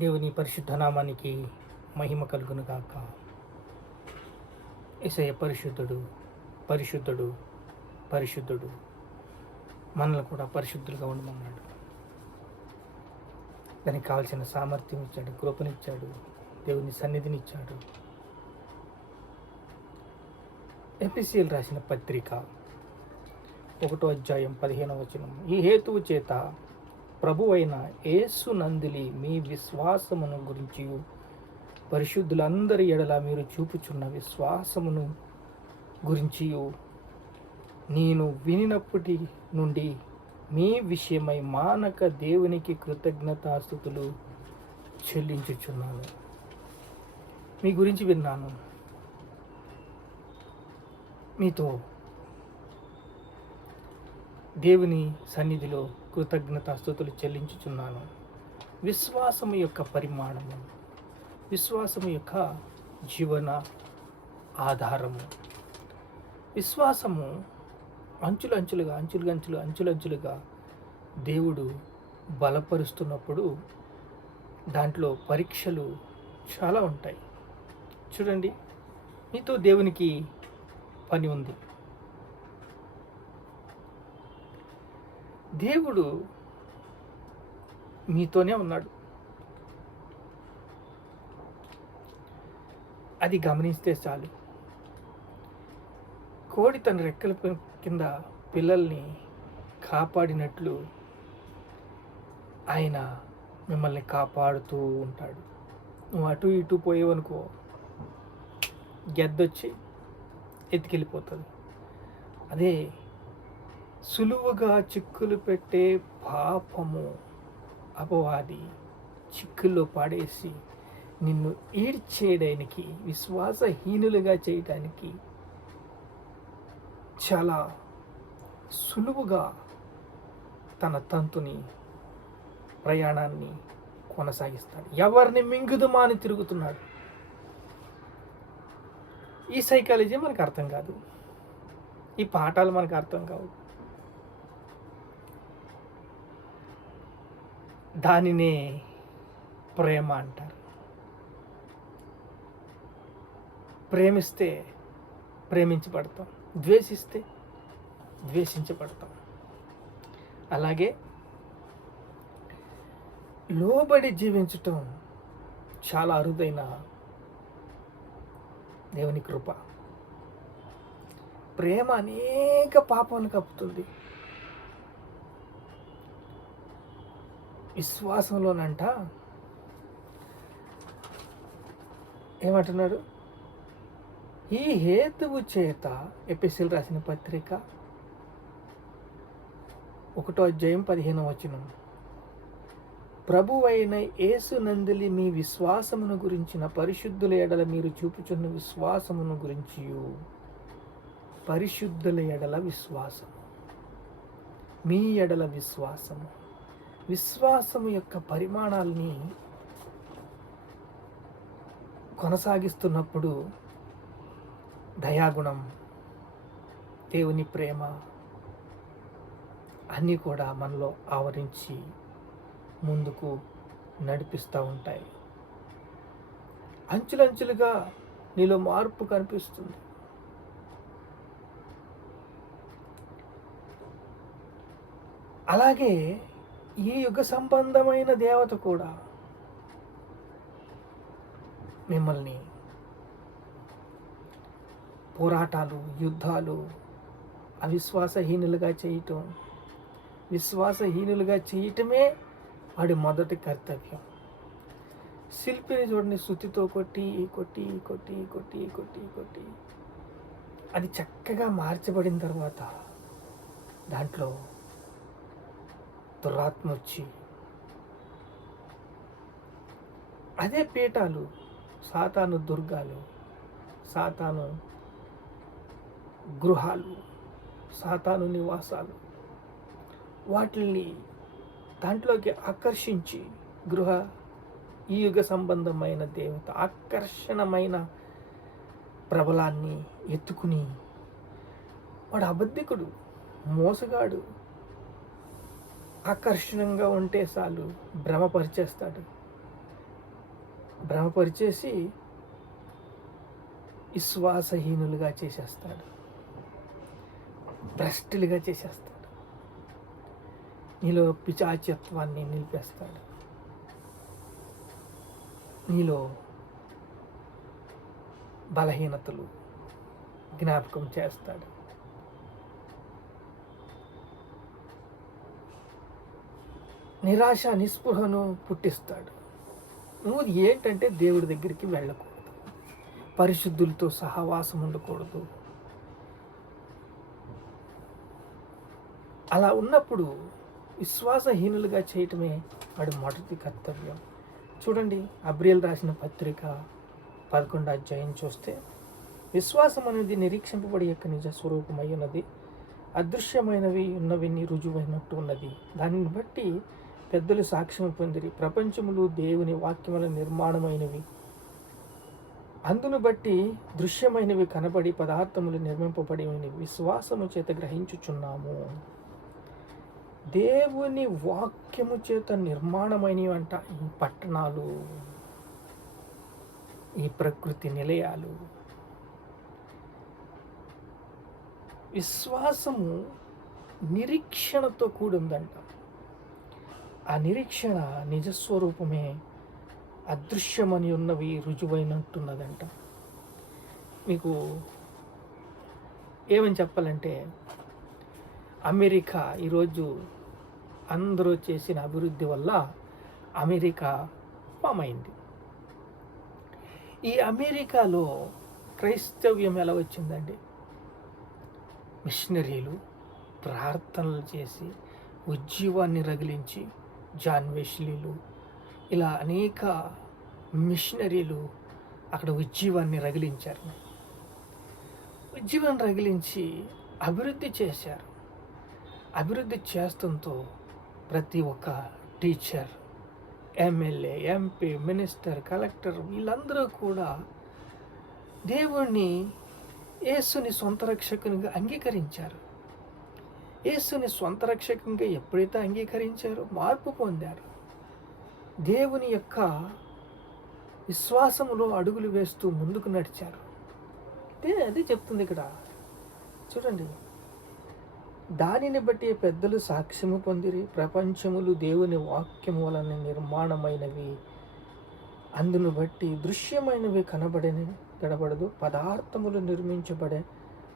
దేవుని పరిశుద్ధ నామానికి మహిమ కలుగును గాక. యేసయ్య పరిశుద్ధుడు, పరిశుద్ధుడు, పరిశుద్ధుడు. మనల్ని కూడా పరిశుద్ధులుగా ఉండమన్నాడు. దానికి కావాల్సిన సామర్థ్యం ఇచ్చాడు, కృపనిచ్చాడు, దేవుని సన్నిధినిచ్చాడు. ఎఫెసీయులకు రాసిన పత్రిక 1వ అధ్యాయం 15వ వచనం. ఈ హేతువు చేత ప్రభువైన యేసు నందులి మీ విశ్వాసమును గురించి పరిశుద్ధులందరి ఎడల మీరు చూపుచున్న విశ్వాసమును గురించి నేను వినినప్పటి నుండి మీ విషయమై మానక దేవునికి కృతజ్ఞతాస్తుతులు చెల్లించుచున్నాను. మీ గురించి విన్నాను, మీతో దేవుని సన్నిధిలో కృతజ్ఞతాస్తుతులు చెల్లించుచున్నాను. విశ్వాసము యొక్క పరిమాణము, విశ్వాసము యొక్క జీవన ఆధారము. విశ్వాసము అంచులంచులుగా దేవుడు బలపరుస్తున్నప్పుడు దాంట్లో పరీక్షలు చాలా ఉంటాయి. చూడండి, మీతో దేవునికి పని ఉంది. దేవుడు మీతోనే ఉన్నాడు. అది గమనిస్తే చాలు. కోడి తన రెక్కల కింద పిల్లల్ని కాపాడినట్లు ఆయన మిమ్మల్ని కాపాడుతూ ఉంటాడు. నువ్వు అటు ఇటు పోయేవనుకో, గెద్దొచ్చి ఎత్తుకెళ్ళిపోతుంది. అదే సులువుగా చిక్కులు పెట్టే పాపము, అపవాది చిక్కుల్లో పాడేసి నిన్ను ఈడ్చేయడానికి, విశ్వాసహీనులుగా చేయడానికి చాలా సులువుగా తన తంతుని, ప్రయాణాన్ని కొనసాగిస్తాడు. ఎవరిని మింగుదుమా అని తిరుగుతున్నాడు. ఈ సైకాలజీ మనకు అర్థం కాదు, ఈ పాఠాలు మనకు అర్థం కావు. దానినే ప్రేమ అంటారు. ప్రేమిస్తే ప్రేమించబడతాం, ద్వేషిస్తే ద్వేషించబడతాం. అలాగే లోబడి జీవించటం చాలా అరుదైన దేవుని కృప. ప్రేమ అనేక పాపాలను కప్పుతుంది. విశ్వాసంలోనంట ఏమంటున్నాడు? ఈ హేతువు చేత, ఎఫెసీయులకు రాసిన పత్రిక 1వ అధ్యాయం 15వ వచనం. ప్రభువైన యేసు నందులి మీ విశ్వాసమును గురించిన పరిశుద్ధుల ఎడల మీరు చూపుచున్న విశ్వాసమును గురించి. పరిశుద్ధుల ఎడల విశ్వాసము, మీ ఎడల విశ్వాసము. విశ్వాసము యొక్క పరిమాణాలని కొనసాగిస్తున్నప్పుడు దయాగుణం, దేవుని ప్రేమ అన్నీ కూడా మనలో ఆవరించి ముందుకు నడిపిస్తూ ఉంటాయి. అంచులంచులుగా నీలో మార్పు కనిపిస్తుంది. అలాగే ఈ యుగ సంబంధమైన దేవత కూడా మిమ్మల్ని పోరాటాలు, యుద్ధాలు, అవిశ్వాసహీనులుగా చేయటం, విశ్వాసహీనులుగా చేయటమే వాడి మొదటి కర్తవ్యం. శిల్పిని చూడండి, శృతితో కొట్టి కొట్టి కొట్టి కొట్టి కొట్టి కొట్టి అది చక్కగా మార్చబడిన తర్వాత దాంట్లో దురాత్మ వచ్చి, అదే పీఠాలు, సాతాను దుర్గాలు, సాతాను గృహాలు, సాతాను నివాసాలు, వాటిని దాంట్లోకి ఆకర్షించి ఈ యుగ సంబంధమైన దేవత ఆకర్షణమైన ప్రబలాన్ని ఎత్తుకుని, వాడు అబద్ధికుడు, మోసగాడు, ఆకర్షణంగా ఉంటే చాలు భ్రమపరిచేస్తాడు. భ్రమపరిచేసి విశ్వాసహీనులుగా చేసేస్తాడు, భ్రష్టులుగా చేసేస్తాడు. నీలో పిశాచత్వాన్ని నిలిపేస్తాడు, నీలో బలహీనతలు జ్ఞాపకం చేస్తాడు. నిరాశ నిస్పృహను పుట్టిస్తాడు. నువ్వు ఏంటంటే దేవుడి దగ్గరికి వెళ్ళకూడదు, పరిశుద్ధులతో సహవాసం ఉండకూడదు. అలా ఉన్నప్పుడు విశ్వాసహీనులుగా చేయటమే వాడి మొదటి కర్తవ్యం. చూడండి, అబ్రియల్ రాసిన పత్రిక 11వ అధ్యాయం చూస్తే, విశ్వాసం అనేది నిరీక్షింపబడి యొక్క నిజ స్వరూపమై ఉన్నది, అదృశ్యమైనవి ఉన్నవిని రుజువైనట్టు ఉన్నది. దానిని బట్టి పెద్దలు సాక్ష్యం పొందిరి. ప్రపంచములు దేవుని వాక్యముల నిర్మాణమైనవి, అందును బట్టి దృశ్యమైనవి కనబడి పదార్థములు నిర్మింపబడి విశ్వాసము చేత గ్రహించుచున్నాము. దేవుని వాక్యము చేత నిర్మాణమైనవి అంట ఈ పట్టణాలు, ఈ ప్రకృతి నిలయాలు. విశ్వాసము నిరీక్షణతో కూడి ఉందంట. ఆ నిరీక్షణ నిజస్వరూపమే అదృశ్యమని ఉన్నవి రుజువైనట్టున్నదంట. మీకు ఏమని చెప్పాలంటే, అమెరికా ఈరోజు అందరూ చేసిన అభివృద్ధి వల్ల అమెరికా ఫామ్ అయింది. ఈ అమెరికాలో క్రైస్తవ్యం ఎలా వచ్చిందండి? మిషనరీలు ప్రార్థనలు చేసి ఉజ్జీవాన్ని రగిలించి, జాన్ వెస్లీలు ఇలా అనేక మిషనరీలు అక్కడ ఉజ్జీవాన్ని రగిలించారు. ఉజ్జీవాన్ని రగిలించి అభివృద్ధి చేశారు. అభివృద్ధి చేస్తుంతో ప్రతి ఒక్క teacher, MLA, MP, minister, collector వీళ్ళందరూ కూడా దేవుణ్ణి, యేసుని సొంత రక్షకునిగా అంగీకరించారు. యేసుని సొంత రక్షకునిగా ఎప్పుడైతే అంగీకరించారో మార్పు పొందారు. దేవుని యొక్క విశ్వాసములో అడుగులు వేస్తూ ముందుకు నడిచారు. అదే చెప్తుంది ఇక్కడ. చూడండి, దానిని బట్టి పెద్దలు సాక్ష్యము పొందిరి. ప్రపంచములు దేవుని వాక్యము వలన నిర్మాణమైనవి, అందును బట్టి దృశ్యమైనవి కనబడదు, పదార్థములు నిర్మించబడే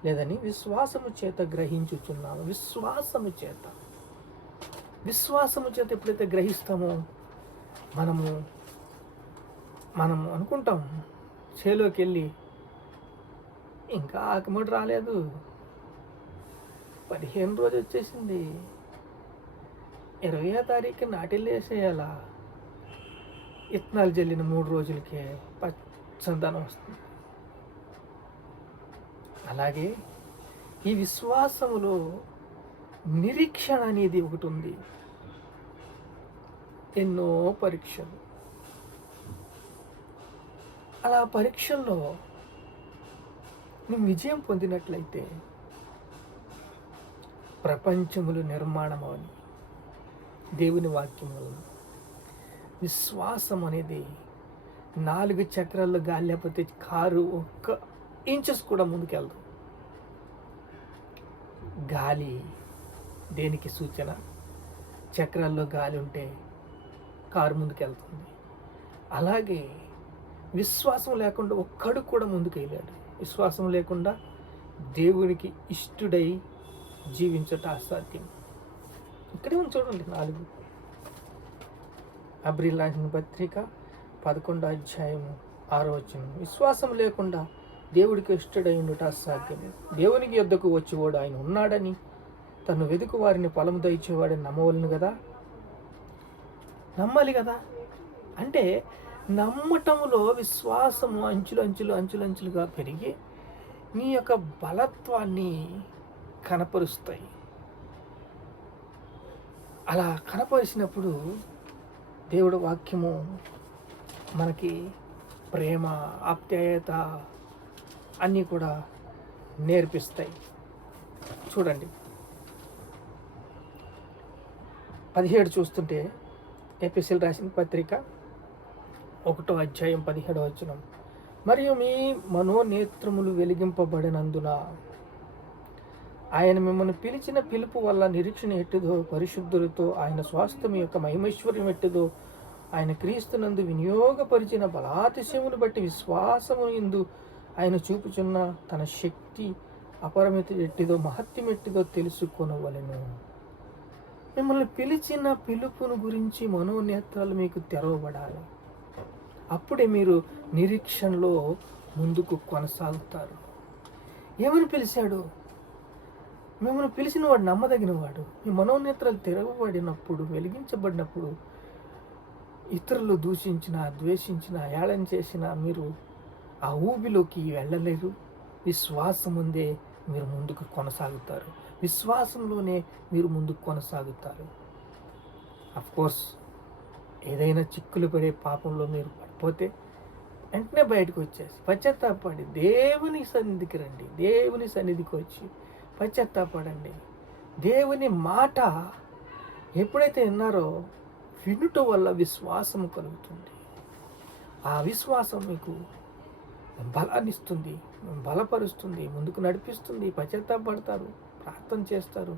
లేదని విశ్వాసము చేత గ్రహించుచున్నాము. విశ్వాసము చేత ఎప్పుడైతే గ్రహిస్తామో మనము అనుకుంటాం, చేలోకి వెళ్ళి ఇంకా ఆకమడి రాలేదు, 15 రోజు వచ్చేసింది, 20వ తారీఖు నాటిల్లు వేసేయాలా, ఇత్తనాలు జల్లిన 3 రోజులకే పచ్చదనం వస్తుంది. అలాగే ఈ విశ్వాసములో నిరీక్షణ అనేది ఒకటి ఉంది. ఎన్నో పరీక్షలు, అలా పరీక్షల్లో నువ్వు విజయం పొందినట్లయితే ప్రపంచములు నిర్మాణమని దేవుని వాక్యము. విశ్వాసం అనేది 4 చక్రాల్లో గాలి లేకపోతే కారు 1 ఇంచెస్ కూడా ముందుకెళ్దు. గాలి దేనికి సూచన? చక్రాల్లో గాలి ఉంటే కారు ముందుకెళ్తుంది. అలాగే విశ్వాసం లేకుండా ఒక్కడు కూడా ముందుకు వెళ్ళాడు. విశ్వాసం లేకుండా దేవునికి ఇష్టడై జీవించట అసాధ్యం. ఇక్కడే ఉంది చూడండి 4. అబ్రియల్ రాసిన పత్రిక 11వ అధ్యాయము 6వ వచనం. విశ్వాసం లేకుండా దేవుడికి ఇష్టడై ఉండుట అసాధ్యము. దేవునికి యొద్దకు వచ్చేవాడు ఆయన ఉన్నాడని, తను వెతుకు వారిని ఫలము దయచేవాడని నమ్మవలను కదా. నమ్మాలి కదా. అంటే నమ్మటంలో విశ్వాసము అంచులంచులుగా పెరిగి నీ యొక్క బలత్వాన్ని కనపరుస్తాయి. అలా కనపరిచినప్పుడు దేవుడు వాక్యము మనకి ప్రేమ, ఆప్యాయత అన్నీ కూడా నేర్పిస్తాయి. చూడండి 17 చూస్తుంటే, ఎపిసిల్ రాసిన పత్రిక 1:17 మరియు మీ మనోనేత్రములు వెలిగింపబడినందున ఆయన మిమ్మల్ని పిలిచిన పిలుపు వల్ల నిరీక్షణ ఎట్టిదో, పరిశుద్ధులతో ఆయన స్వాస్థ్యం యొక్క మహిమైశ్వర్యం ఎట్టిదో, ఆయన క్రీస్తునందు వినియోగపరిచిన బలాతిశయమును బట్టి విశ్వాసము ఇందు ఆయన చూపుచున్న తన శక్తి అపరిమితి ఎట్టిదో, మహత్యం ఎట్టిదో తెలుసుకొనవలెను. మిమ్మల్ని పిలిచిన పిలుపును గురించి మనోనేత్రాలు మీకు తెరవబడాలి. అప్పుడే మీరు నిరీక్షణలో ముందుకు కొనసాగుతారు. ఏమని పిలిచాడు? మిమ్మల్ని పిలిచిన వాడు నమ్మదగిన వాడు. మీ మనోనేత్రాలు తెరవబడినప్పుడు, వెలిగించబడినప్పుడు ఇతరులు దూషించిన, ద్వేషించిన, ఏళన చేసిన మీరు ఆ ఊబిలోకి వెళ్ళలేరు. విశ్వాసం ఉందే మీరు ముందుకు కొనసాగుతారు. విశ్వాసంలోనే మీరు ముందుకు కొనసాగుతారు. కోర్స్ ఏదైనా చిక్కులు పడే పాపంలో మీరు పడిపోతే వెంటనే బయటకు వచ్చేసి పశ్చాత్తాపడి దేవుని సన్నిధికి రండి. దేవుని సన్నిధికి వచ్చి పశ్చాత్తాపడండి. దేవుని మాట ఎప్పుడైతే విన్నారో వినుట వల్ల విశ్వాసం కలుగుతుంది. ఆ విశ్వాసం మీకు బలాన్ని ఇస్తుంది, బలపరుస్తుంది, ముందుకు నడిపిస్తుంది. పశ్చాత్తాపడతారు, ప్రార్థన చేస్తారు.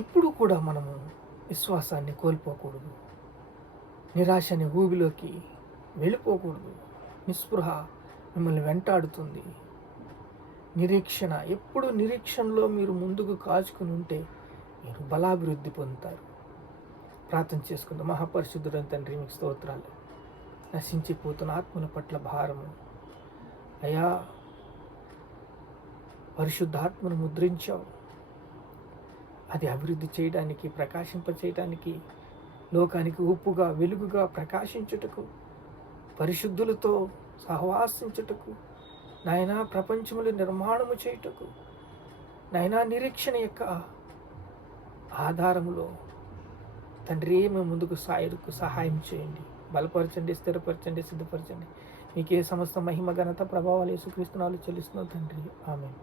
ఎప్పుడు కూడా మనము విశ్వాసాన్ని కోల్పోకూడదు. నిరాశని ఊబిలోకి వెళ్ళిపోకూడదు. నిస్పృహ మిమ్మల్ని వెంటాడుతుంది. నిరీక్షణ, ఎప్పుడు నిరీక్షణలో మీరు ముందుకు కాచుకుని ఉంటే మీరు బలాభివృద్ధి పొందుతారు. ప్రార్థన చేసుకుందాం. మహాపరిశుద్ధుడైన తండ్రి, మీకు స్తోత్రాలు. నశించిపోతున్న ఆత్మల పట్ల భారము అయ్యా, పరిశుద్ధాత్మను ముద్రించావు. అది అభివృద్ధి చేయడానికి, ప్రకాశింపచేయడానికి, లోకానికి ఉప్పుగా వెలుగుగా ప్రకాశించుటకు, పరిశుద్ధులతో సహవాసించుటకు, నాయనా ప్రపంచములు నిర్మాణము చేయుటకు, నాయనా నిరీక్షణ యొక్క ఆధారములో తండ్రి మేము ముందుకు సహాయం చేయండి. బలపరచండి, స్థిరపరచండి, సిద్ధపరచండి. మీకే సమస్త మహిమ ఘనత ప్రభావాలు యేసుక్రీస్తు నామములో చెల్లిస్తున్నాం తండ్రి. ఆమేన్.